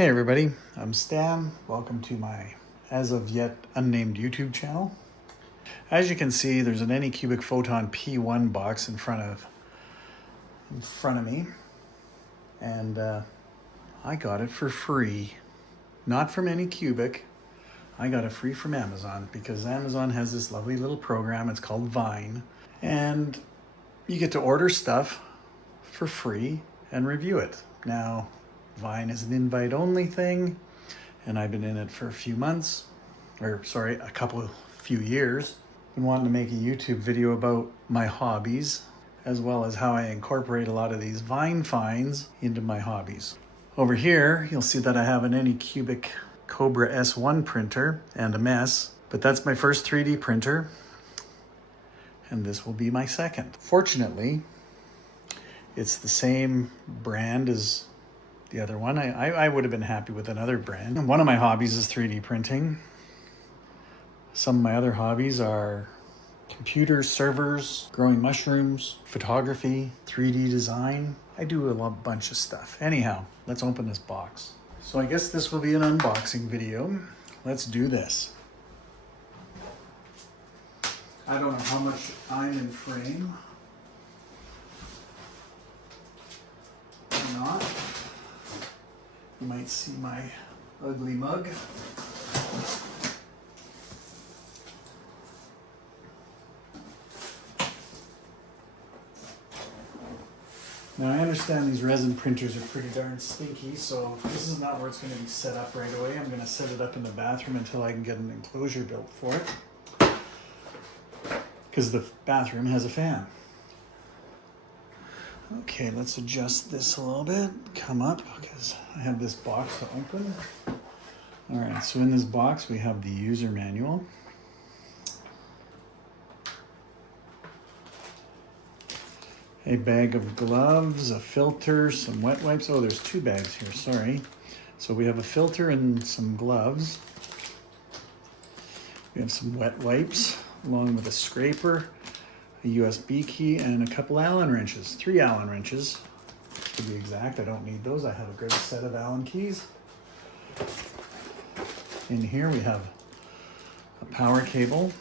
Hey everybody, I'm Stan. Welcome to my as of yet unnamed YouTube channel. As you can see, there's an Anycubic Photon P1 box in front of me, and I got it for free. Not from Anycubic. I got it free from Amazon because Amazon has this lovely little program. It's called Vine, and you get to order stuff for free and review it. Now, Vine is an invite-only thing, and I've been in it for a few months, few years. Been wanting to make a YouTube video about my hobbies, as well as how I incorporate a lot of these Vine finds into my hobbies. Over here, you'll see that I have an Anycubic Cobra S1 printer and a mess, but that's my first 3D printer, and this will be my second. Fortunately, it's the same brand as the other one. I would have been happy with another brand. And one of my hobbies is 3D printing. Some of my other hobbies are computers, servers, growing mushrooms, photography, 3D design. I do a bunch of stuff. Anyhow, let's open this box. So I guess this will be an unboxing video. Let's do this. I don't know how much I'm in frame. Or not. You might see my ugly mug. Now I understand these resin printers are pretty darn stinky, so this is not where it's going to be set up right away. I'm going to set it up in the bathroom until I can get an enclosure built for it, because the bathroom has a fan. Okay, let's adjust this a little bit. Come up, because I have this box to open. All right, so in this box we have the user manual. A bag of gloves, a filter, some wet wipes. Oh, there's two bags here, sorry. So we have a filter and some gloves. We have some wet wipes, along with a scraper, a USB key, and a couple Allen wrenches. 3 Allen wrenches, to be exact. I don't need those. I have a good set of Allen keys. In here we have a power cable,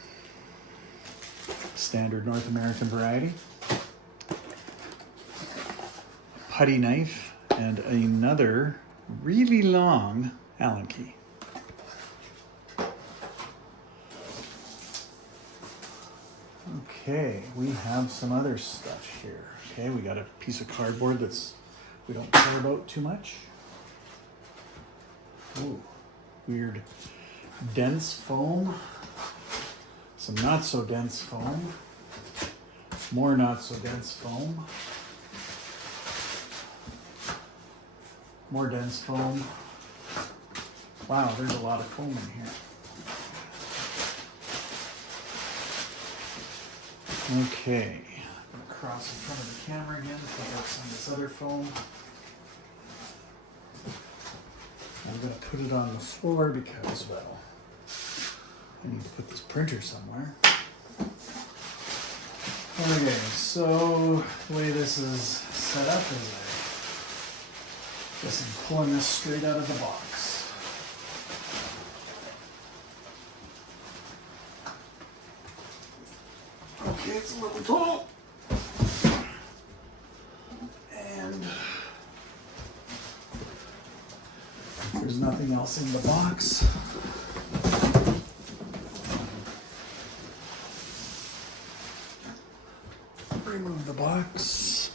standard North American variety, putty knife, and another really long Allen key. Okay, we have some other stuff here. Okay, we got a piece of cardboard that's we don't care about too much. Ooh, weird dense foam. Some not so dense foam. More not so dense foam. More dense foam. Wow, there's a lot of foam in here. Okay, I'm going to cross in front of the camera again, pick up some of this other foam. I'm going to put it on the floor because, well, I need to put this printer somewhere. Okay, so the way this is set up is I guess I'm pulling this straight out of the box. Okay, it's a little tall. And there's nothing else in the box. Remove the box.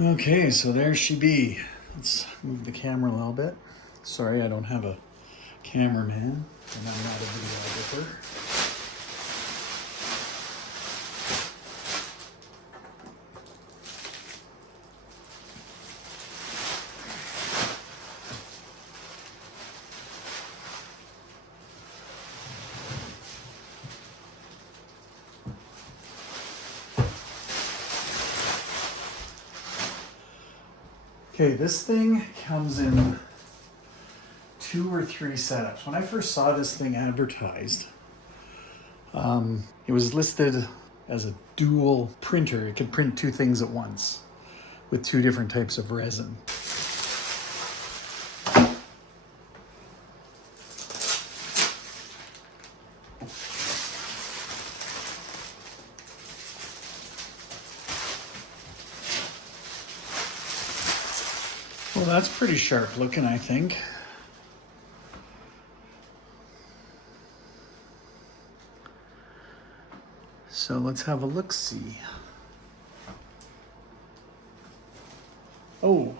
Okay, so there she be. Let's move the camera a little bit. Sorry, I don't have a cameraman, and I'm not a videographer. Okay, this thing comes in 2 or 3 setups. When I first saw this thing advertised, it was listed as a dual printer. It can print two things at once with two different types of resin. Well, that's pretty sharp looking, I think. So let's have a look-see. Oh,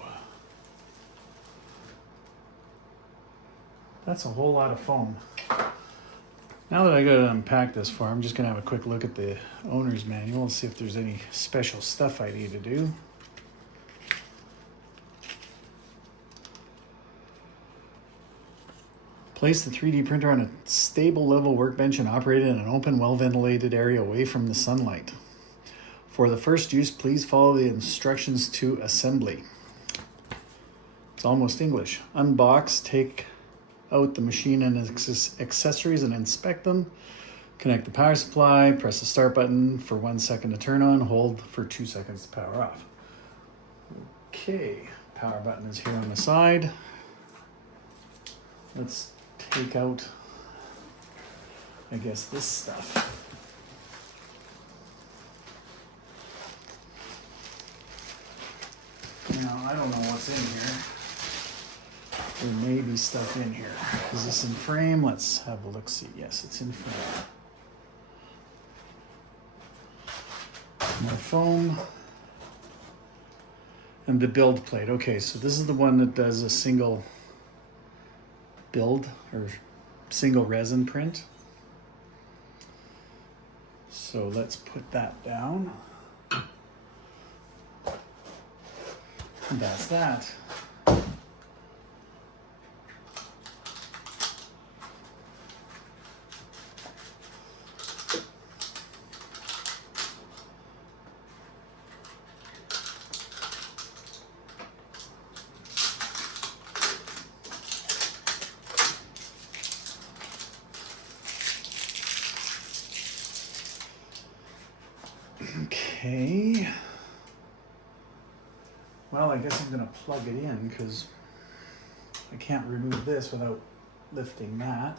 that's a whole lot of foam. Now that I got to unpack this for, I'm just going to have a quick look at the owner's manual and see if there's any special stuff I need to do. Place the 3D printer on a stable level workbench and operate it in an open, well-ventilated area away from the sunlight. For the first use, please follow the instructions to assembly. It's almost English. Unbox, take out the machine and accessories and inspect them. Connect the power supply, press the start button for 1 second to turn on, hold for 2 seconds to power off. Okay, power button is here on the side. Let's take out, I guess, this stuff. Now, I don't know what's in here. There may be stuff in here. Is this in frame? Let's have a look-see. Yes, it's in frame. More foam. And the build plate. Okay, so this is the one that does a single build or single resin print. So let's put that down. And that's that. Okay. Well, I guess I'm going to plug it in because I can't remove this without lifting that.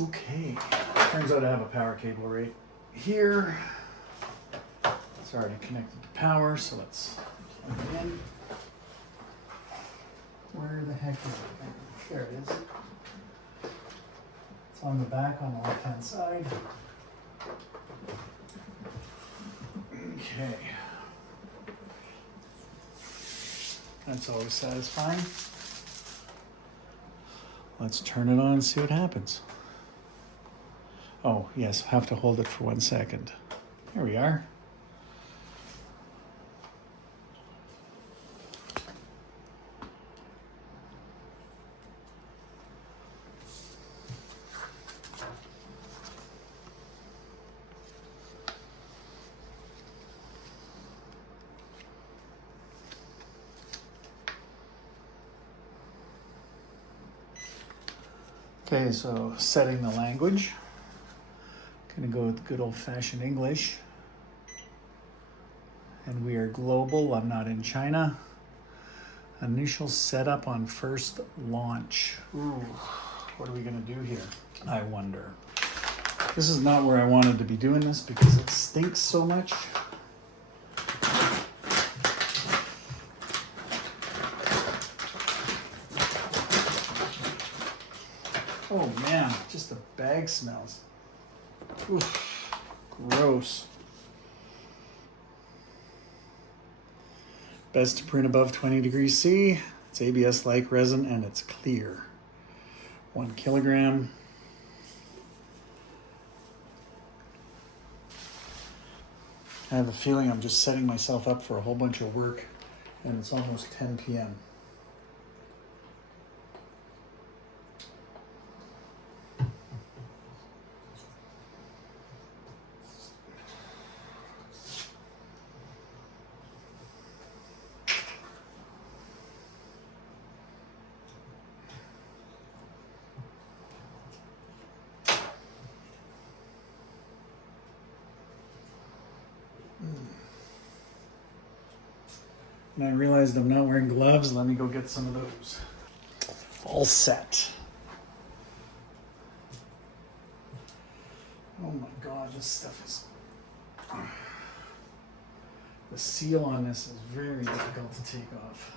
Okay. Turns out I have a power cable right here. It's already connected to power, so let's plug it in. Where the heck is it? There it is. On the back on the left hand side. Okay. That's always satisfying. Let's turn it on and see what happens. Oh, yes, have to hold it for 1 second. There we are. Okay, so setting the language. Gonna go with good old-fashioned English. And we are global, I'm not in China. Initial setup on first launch. Ooh, what are we gonna do here? I wonder. This is not where I wanted to be doing this because it stinks so much. Oh man, just the bag smells. Oof, gross. Best to print above 20 degrees C. It's ABS-like resin and it's clear. 1 kilogram. I have a feeling I'm just setting myself up for a whole bunch of work and it's almost 10 p.m. And I realized I'm not wearing gloves. Let me go get some of those. All set. Oh my God, this stuff is... The seal on this is very difficult to take off.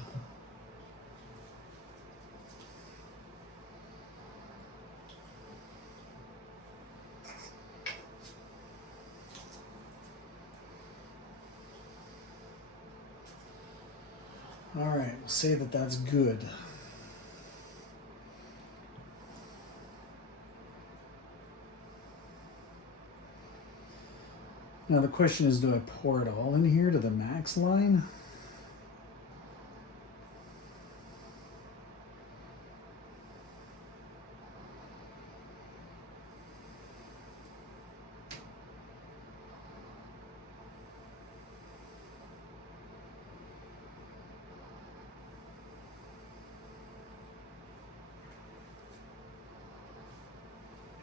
All right, we'll say that that's good. Now the question is, do I pour it all in here to the max line?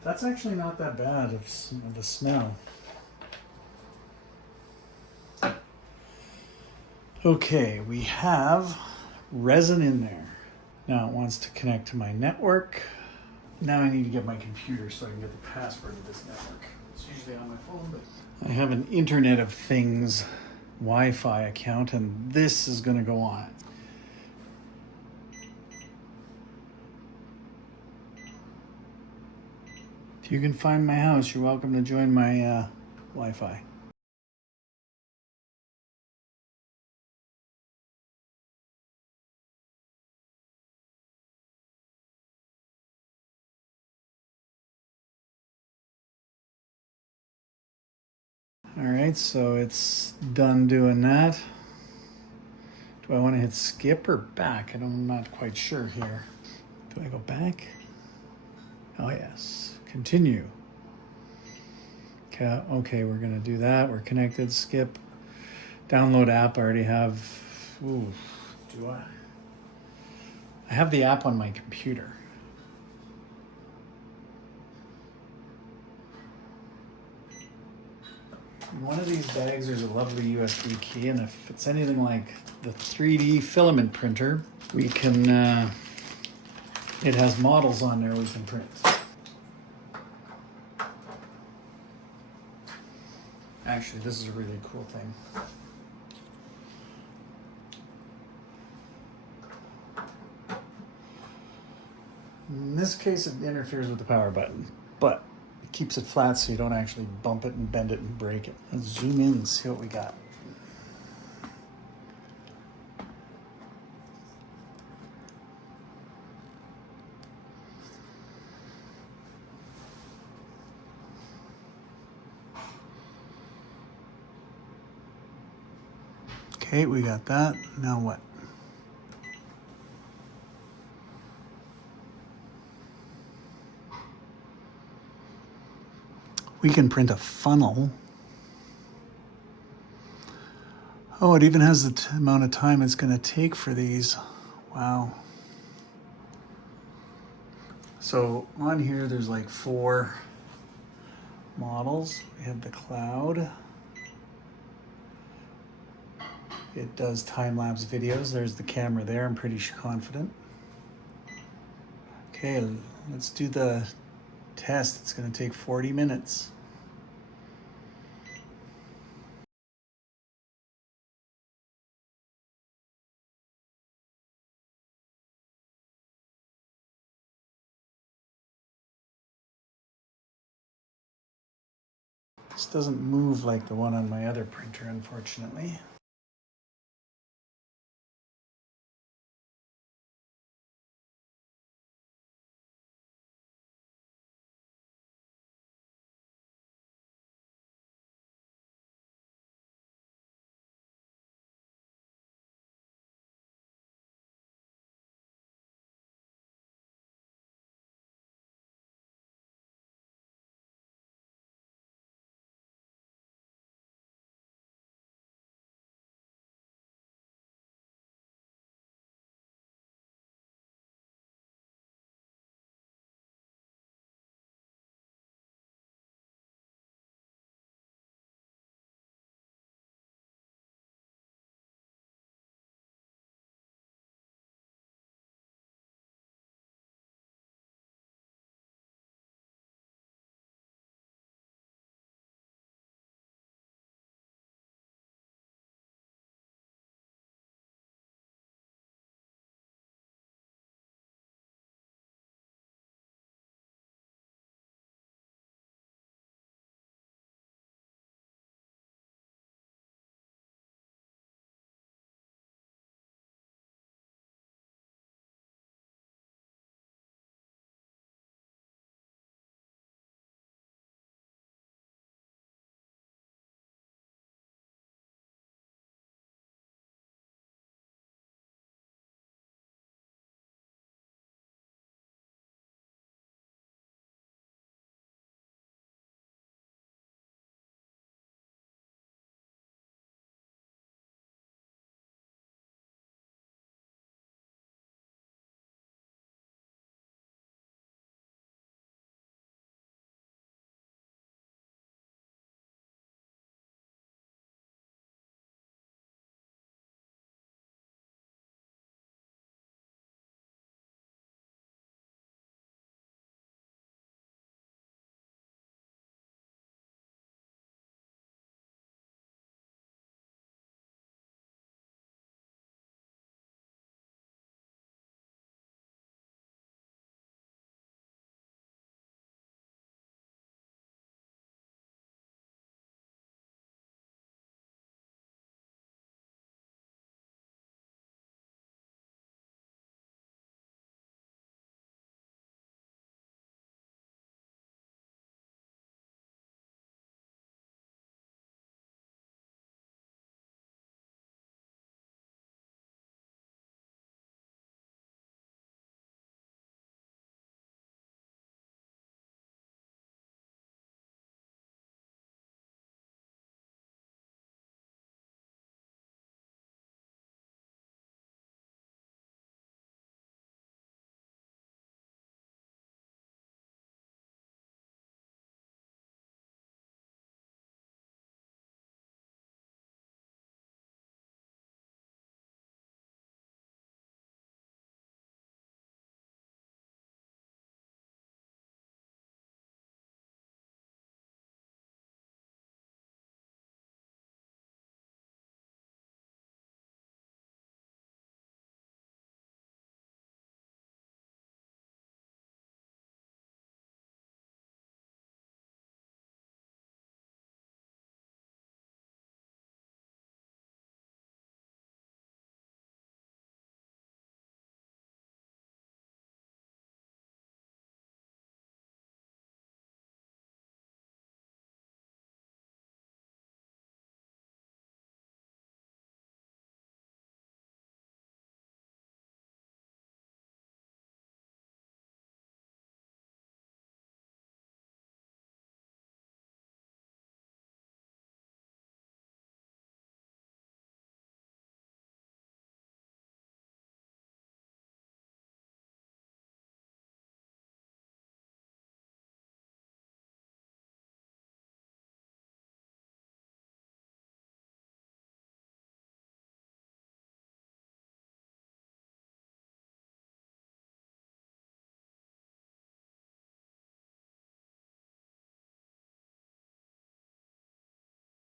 That's actually not that bad of the smell. Okay, we have resin in there. Now it wants to connect to my network. Now I need to get my computer so I can get the password to this network. It's usually on my phone, but I have an Internet of Things Wi-Fi account, and this is going to go on it. If you can find my house, you're welcome to join my Wi-Fi. All right, so it's done doing that. Do I want to hit skip or back? I'm not quite sure here. Do I go back? Oh yes, continue. Okay, we're gonna do that. We're connected, skip. Download app, I already have. Ooh, do I? I have the app on my computer. In one of these bags, there's a lovely USB key, and if it's anything like the 3D filament printer, we can, it has models on there we can print. Actually, this is a really cool thing. In this case, it interferes with the power button, but it keeps it flat so you don't actually bump it and bend it and break it. Let's zoom in and see what we got. Okay, we got that. Now what? We can print a funnel. Oh, it even has the amount of time it's going to take for these. Wow. So on here, there's like 4 models. We have the cloud. It does time-lapse videos. There's the camera there. I'm pretty confident. Okay, let's do the test. It's going to take 40 minutes. This doesn't move like the one on my other printer, unfortunately.